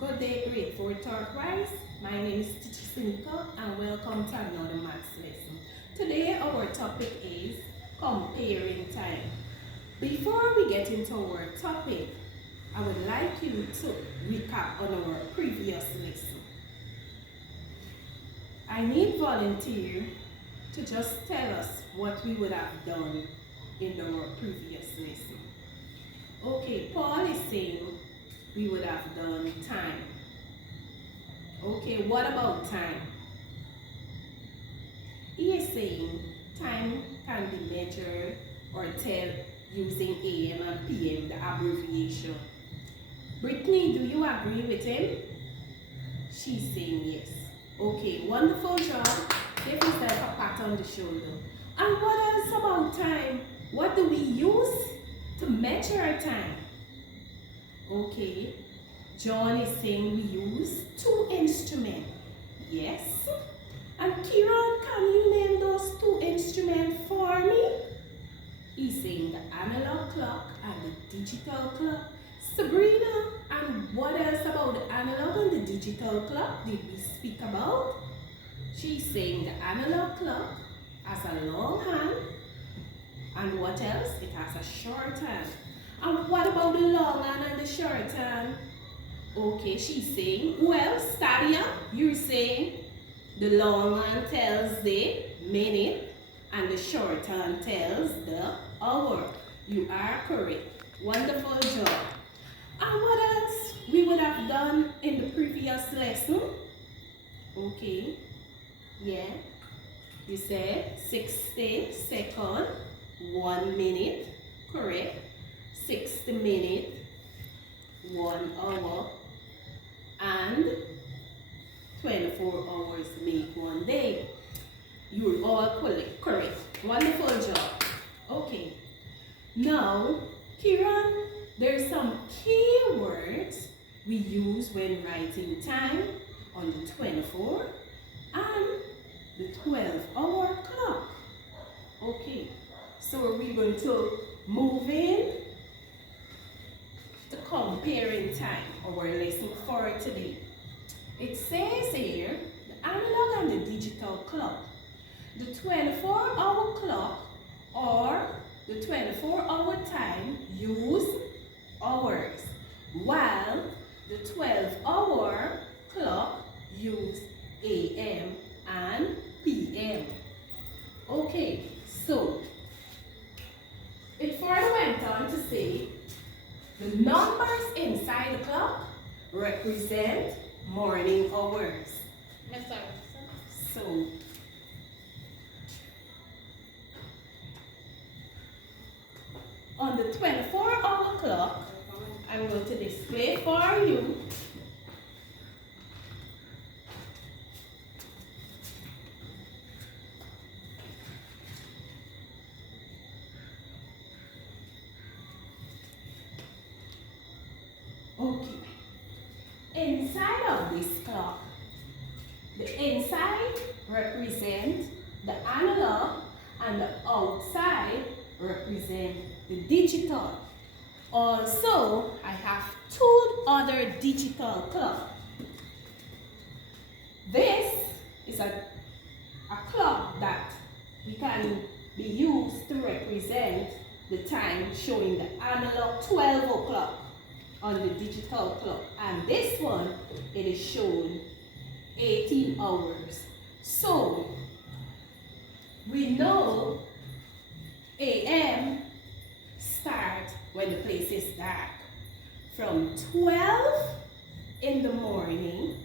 Good day, grade 4 Turquoise. My name is Teacher Sonica and welcome to another maths lesson. Today our topic is comparing time. Before we get into our topic, I would like you to recap on our previous lesson. I need volunteer to just tell us what we would have done in our previous lesson. Okay, Paul is saying we would have done time. Okay, what about time? He is saying time can be measured or tell using AM and PM, the abbreviation. Brittany, do you agree with him? She's saying yes. Okay, wonderful job. Give yourself a pat on the shoulder. And what else about time? What do we use to measure time? Okay, John is saying we use two instruments. Yes. And Kieran, can you name those two instruments for me? He's saying the analog clock and the digital clock. Sabrina, and what else about the analog and the digital clock did we speak about? She's saying the analog clock has a long hand, and what else? It has a short hand. And what about the long hand and the short hand? Okay, she's saying, well, Stadia, you're saying the long hand tells the minute and the short hand tells the hour. You are correct. Wonderful job. And what else we would have done in the previous lesson? Okay, yeah, you said 60 seconds, 1 minute, correct. 60 minutes, 1 hour, and 24 hours make 1 day. You're all correct. Wonderful job. Okay. Now, Kieran, there's some key words we use when writing time on the 24 and the 12-hour clock. Okay. So we're going to move in to comparing time, our lesson for today. It says here, the analog and the digital clock. The 24-hour clock or the 24-hour time use hours, while the 12-hour clock use AM and PM. Okay, so it further went on to say the numbers inside the clock represent morning hours. Yes, sir. So, on the 24-hour clock, I'm going to display for you okay. Inside of this clock, the inside represents the analog and the outside represent the digital. Also, I have two other digital clocks. This is a clock that we can be used to represent the time, showing the analog 12 o'clock on the digital clock, and this one, it is shown 18 hours. So we know AM start when the place is dark, from 12 in the morning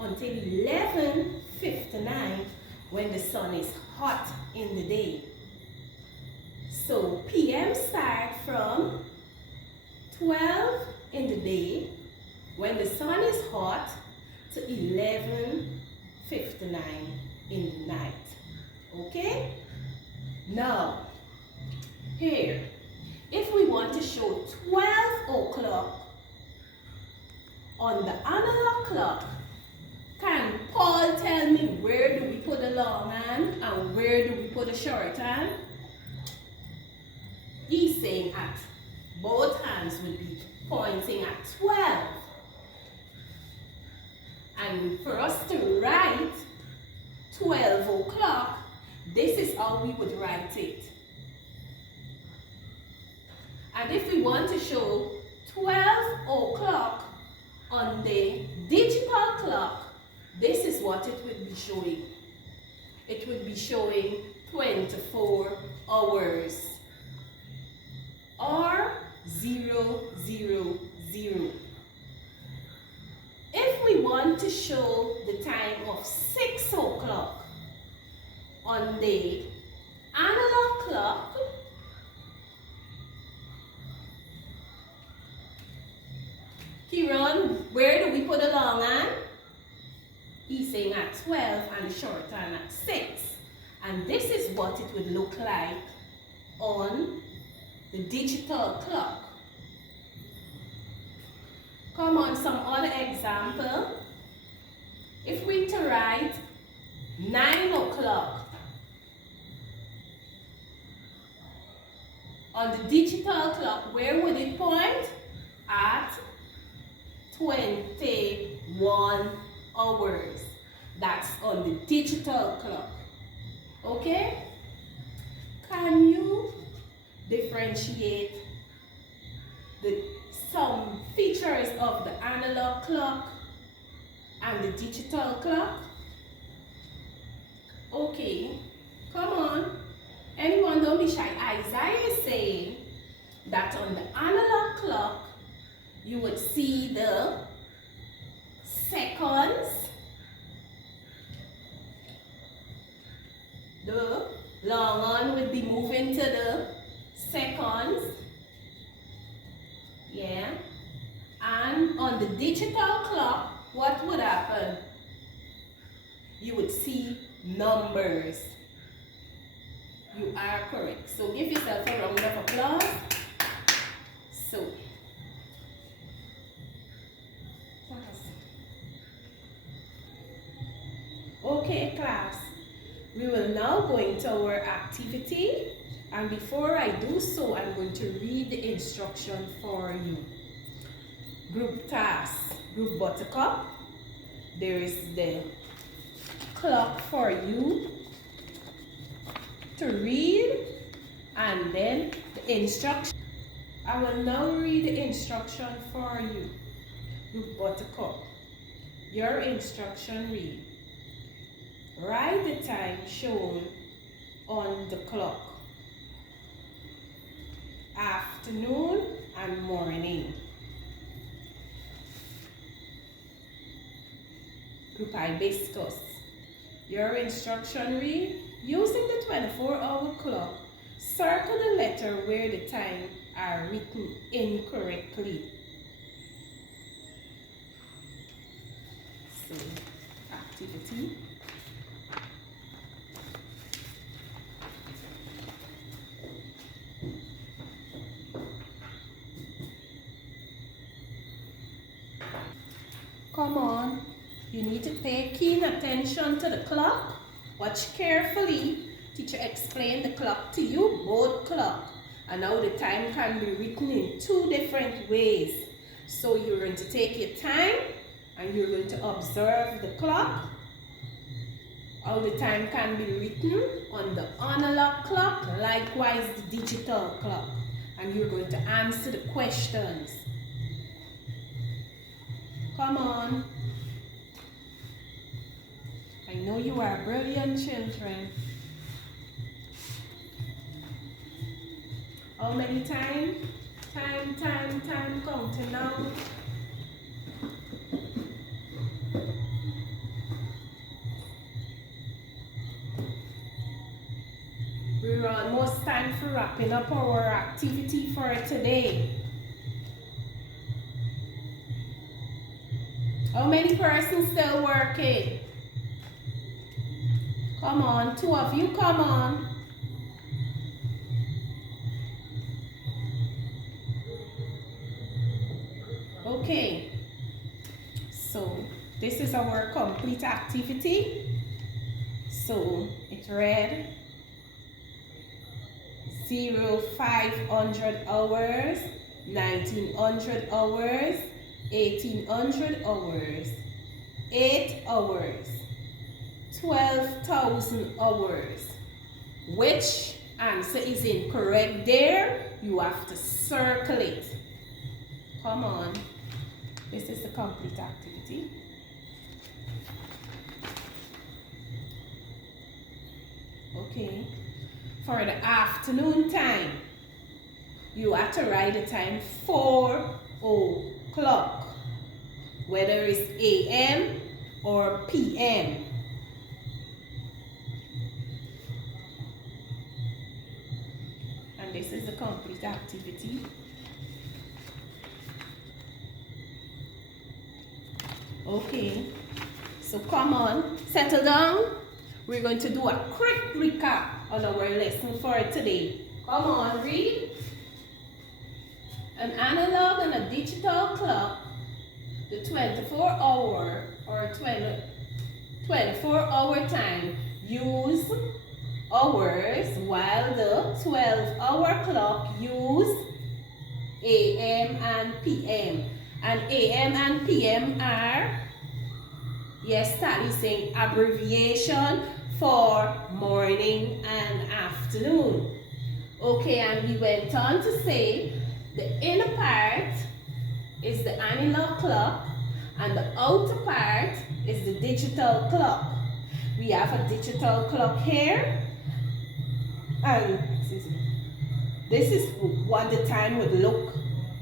until 11:59 when the sun is hot in the day. So PM start from 12 in the day when the sun is hot to 11:59 in the night. Okay? Now, here, if we want to show 12 o'clock on the analog clock, can Paul tell me where do we put the long hand and where do we put the short hand? He's saying at both hands would be pointing at 12. And for us to write 12 o'clock, this is how we would write it. And if we want to show 12 o'clock on the digital clock, this is what it would be showing. It would be showing 24 hours or 000. If we want to show the time of 6 o'clock on the analog clock, Kiran, where do we put the long hand? He's saying at 12 and the short hand at 6. And this is what it would look like on the digital clock. Come on, some other example. If we to write 9 o'clock on the digital clock, where would it point? At 21 hours. That's on the digital clock. Okay? Can you differentiate some features of the analog clock and the digital clock? Okay, come on. Anyone, don't be shy. Isaiah is saying that on the analog clock, you would see the seconds, the long on would be moving to the seconds, yeah, and on the digital clock, what would happen? You would see numbers. You are correct. So give yourself a round of applause. So, okay class, we will now go into our activity, and before I do so, I'm going to read the instruction for you. Group task, group buttercup, there is the clock for you to read, and then the instruction. I will now read the instruction for you. Group buttercup, your instruction read: write the time shown on the clock, afternoon and morning. Group hibiscus, your instruction read: using the 24-hour clock, circle the letter where the time are written incorrectly. So, activity. Come on, you need to pay keen attention to the clock. Watch carefully. Teacher explained the clock to you, both clock. And now the time can be written in two different ways. So you're going to take your time and you're going to observe the clock. How the time can be written on the analog clock, likewise the digital clock. And you're going to answer the questions. Come on. I know you are brilliant children. How many times? Time, counting now. We're almost time for wrapping up our activity for today. How many persons still working? Come on, two of you, come on. Okay, so this is our complete activity. So it read 0500 hours, 1900 hours, 1800 hours. 8 hours. 12,000 hours. Which answer is incorrect there? You have to circle it. Come on. This is the complete activity. Okay. For the afternoon time, you have to write the time 4 o'clock. Whether it's AM or PM. And this is the complete activity. Okay, so come on, settle down. We're going to do a quick recap on our lesson for today. Come on, read. An analog and a digital clock, the 24-hour or 24-hour time use hours, while the 12-hour clock use AM and PM. And AM and PM are, yes, Tally saying abbreviation for morning and afternoon. Okay, and we went on to say the inner part is the analog clock and the outer part is the digital clock. We have a digital clock here, and this is what the time would look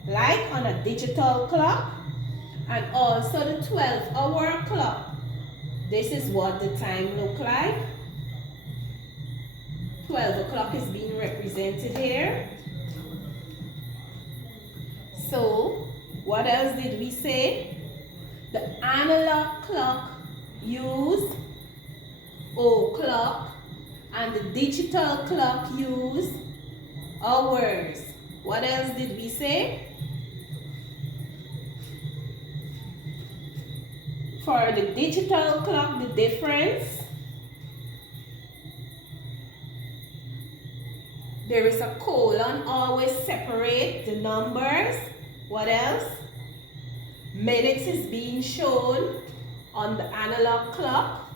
like on a digital clock, and also the 12-hour clock. This is what the time look like. 12 o'clock is being represented here. So, what else did we say? The analog clock use o'clock and the digital clock use hours. What else did we say? For the digital clock, the difference, there is a colon, always separate the numbers. What else? Minutes is being shown on the analog clock.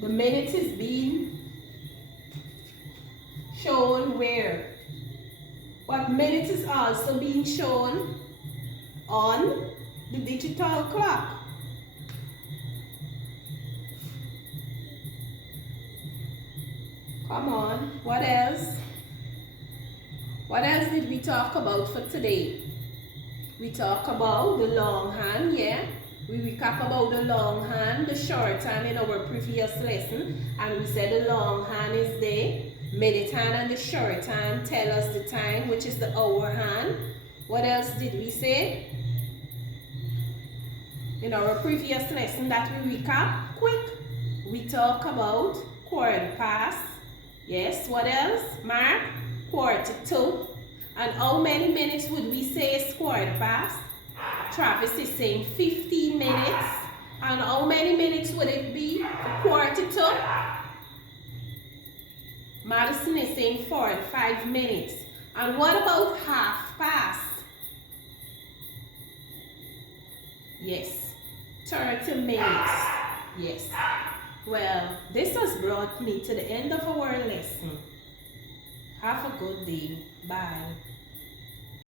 The minutes is being shown where? What minutes is also being shown on the digital clock. Come on, what else? What else did we talk about for today? We talked about the long hand, yeah? We recap about the long hand, the short hand in our previous lesson, and we said the long hand is the minute hand and the short hand tell us the time, which is the hour hand. What else did we say? In our previous lesson that we recap quick, we talk about quarter past. Yes, what else? Mark? Quarter to. And how many minutes would we say is quarter past? Travis is saying 15 minutes. And how many minutes would it be for quarter to? Madison is saying 45 minutes. And what about half past? Yes, 30 minutes. Yes. Well, this has brought me to the end of our lesson. Have a good day. Bye.